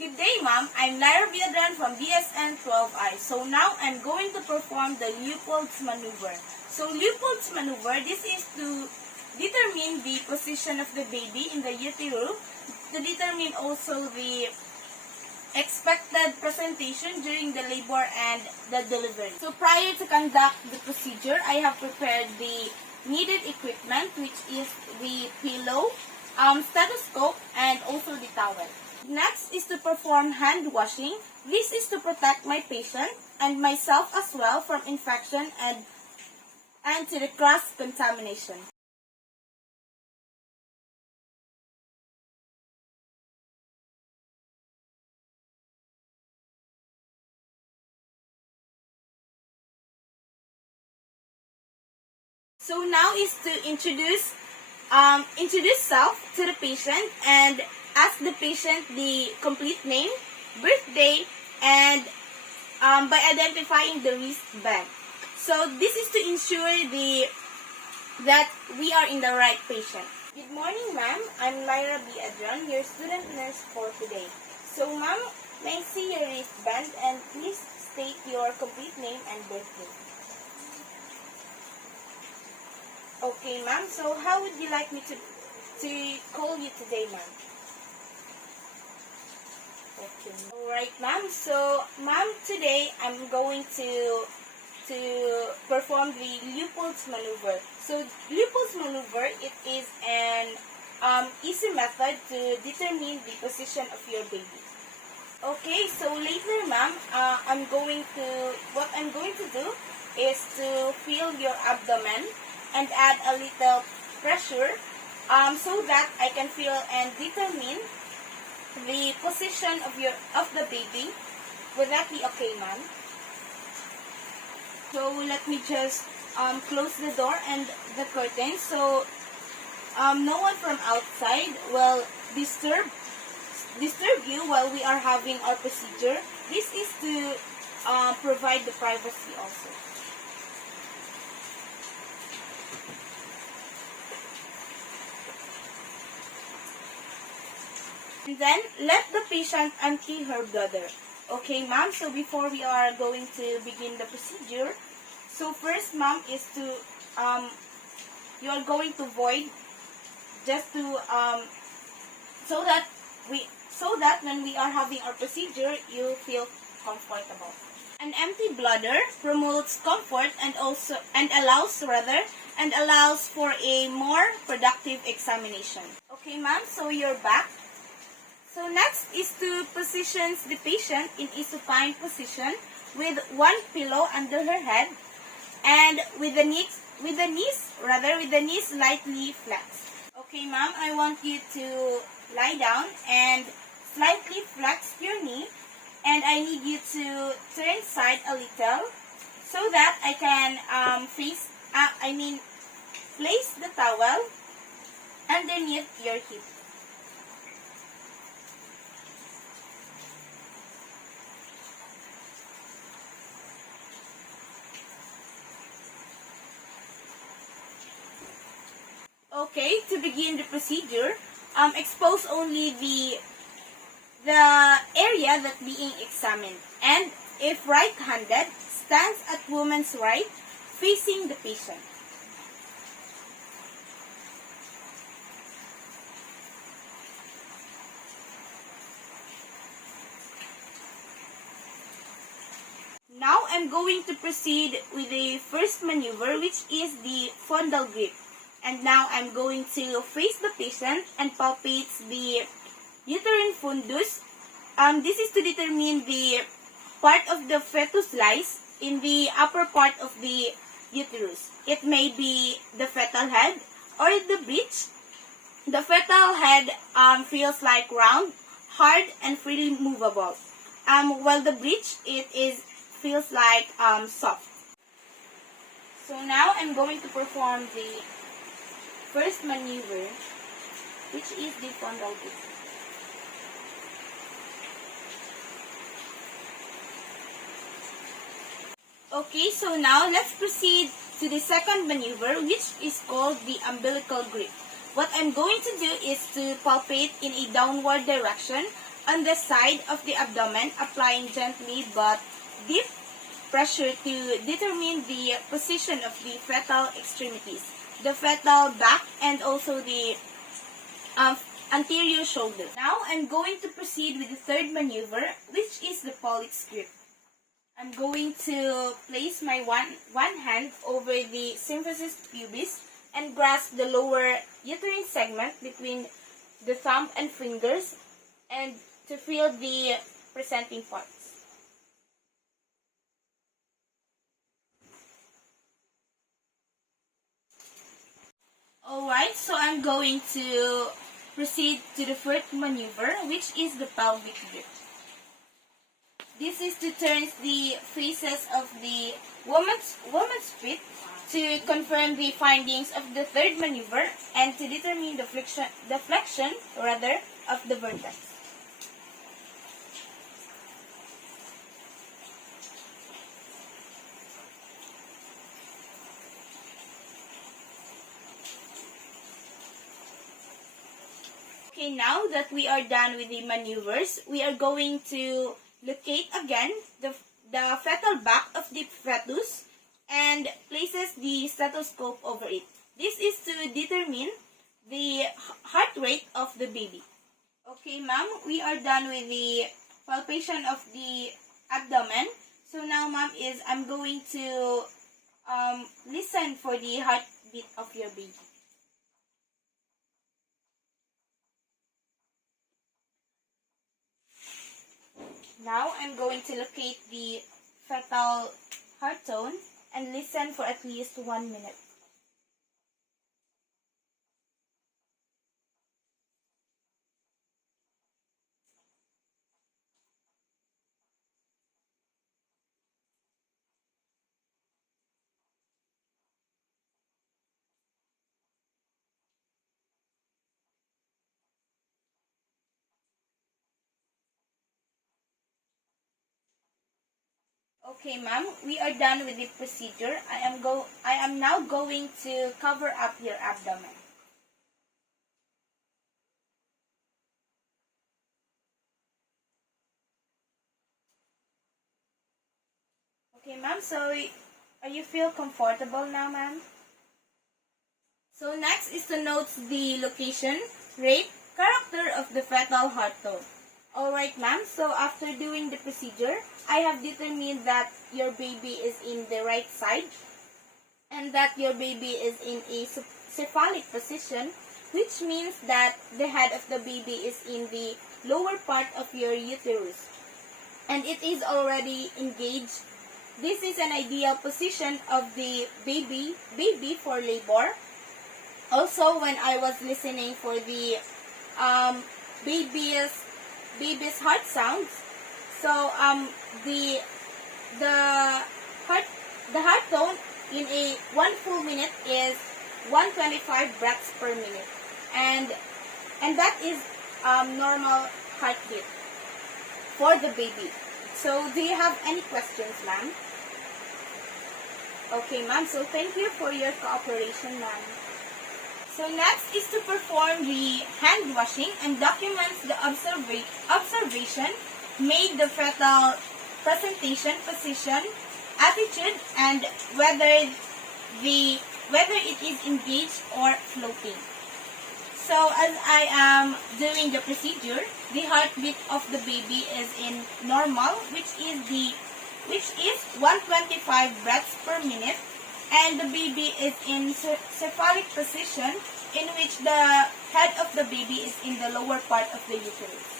Good day, ma'am. I'm Leopold'S from BSN 12I. So now I'm going to perform the Leopold'S maneuver. So Leopold'S maneuver, this is to determine the position of the baby in the uterus, to determine also the expected presentation during the labor and the delivery. So prior to conduct the procedure, I have prepared the needed equipment, which is the pillow, stethoscope, and also the towel. Next is to perform hand washing. This is to protect my patient and myself as well from infection and to the cross-contamination. So now is to introduce self to the patient and ask the patient the complete name, birthday, and by identifying the wristband. So this is to ensure that we are in the right patient. Good morning, ma'am. I'm Myra B. Adron, your student nurse for today. So, ma'am, may I see your wristband and please state your complete name and birthday. Okay, ma'am. So, how would you like me to call you today, ma'am? Okay. Alright, ma'am. So, ma'am, today I'm going to perform the Leopold'S maneuver. So, Leopold'S maneuver, it is an easy method to determine the position of your baby. Okay, so later, ma'am, what I'm going to do is to feel your abdomen and add a little pressure so that I can feel and determine the position of the baby. Would that be okay, ma'am? So let me just close the door and the curtain so no one from outside will disturb you while we are having our procedure. This is to provide the privacy also. And then, let the patient empty her bladder. Okay, ma'am, so before we are going to begin the procedure, so first, ma'am, is to, you are going to void just to, so that when we are having our procedure, you feel comfortable. An empty bladder promotes comfort and allows for a more productive examination. Okay, ma'am, so you're back. So next is to position the patient in a supine position with one pillow under her head and with the knees lightly flexed. Okay, ma'am, I want you to lie down and slightly flex your knee, and I need you to turn side a little so that I can place the towel underneath your hip. Okay, to begin the procedure, expose only the area that being examined, and if right-handed, stands at woman's right, facing the patient. Now I'm going to proceed with the first maneuver, which is the fondal grip. And now I'm going to face the patient and palpate the uterine fundus. This is to determine the part of the fetus lies in the upper part of the uterus. It may be the fetal head or the breech. The fetal head feels like round, hard, and freely movable. While the breech, feels like soft. So now I'm going to perform the first maneuver, which is the fondal grip. Okay, so now let's proceed to the second maneuver, which is called the umbilical grip. What I'm going to do is to palpate in a downward direction on the side of the abdomen, applying gently but deep pressure to determine the position of the fetal extremities, the fetal back, and also the anterior shoulder. Now I'm going to proceed with the third maneuver, which is the Leopold'S grip. I'm going to place my one hand over the symphysis pubis and grasp the lower uterine segment between the thumb and fingers and to feel the presenting parts. Alright, so I'm going to proceed to the fourth maneuver, which is the pelvic grip. This is to turn the faces of the woman's feet to confirm the findings of the third maneuver and to determine the flexion of the vertex. Okay, now that we are done with the maneuvers, we are going to locate again the fetal back of the fetus and places the stethoscope over it. This is to determine the heart rate of the baby. Okay, ma'am, we are done with the palpation of the abdomen. So now, ma'am, I'm going to listen for the heartbeat of your baby. Now I'm going to locate the fetal heart tone and listen for at least 1 minute. Okay, ma'am, we are done with the procedure. I am now going to cover up your abdomen. Okay, ma'am, so are you feel comfortable now, ma'am? So next is to note the location, rate, character of the fetal heart tone. Alright, ma'am, so after doing the procedure, I have determined that your baby is in the right side and that your baby is in a cephalic position, which means that the head of the baby is in the lower part of your uterus and it is already engaged. This is an ideal position of the baby for labor. Also, when I was listening for the baby's heart sounds, so the heart tone in a 1 full minute is 125 breaths per minute, and that is normal heartbeat for the baby. So do you have any questions, ma'am? Okay, ma'am, so thank you for your cooperation, ma'am. So next is to perform the hand washing and document the observation made, the fetal presentation, position, attitude, and whether it is engaged or floating. So as I am doing the procedure, the heartbeat of the baby is in normal, which is 125 breaths per minute, and the baby is in cephalic position, in which the head of the baby is in the lower part of the uterus.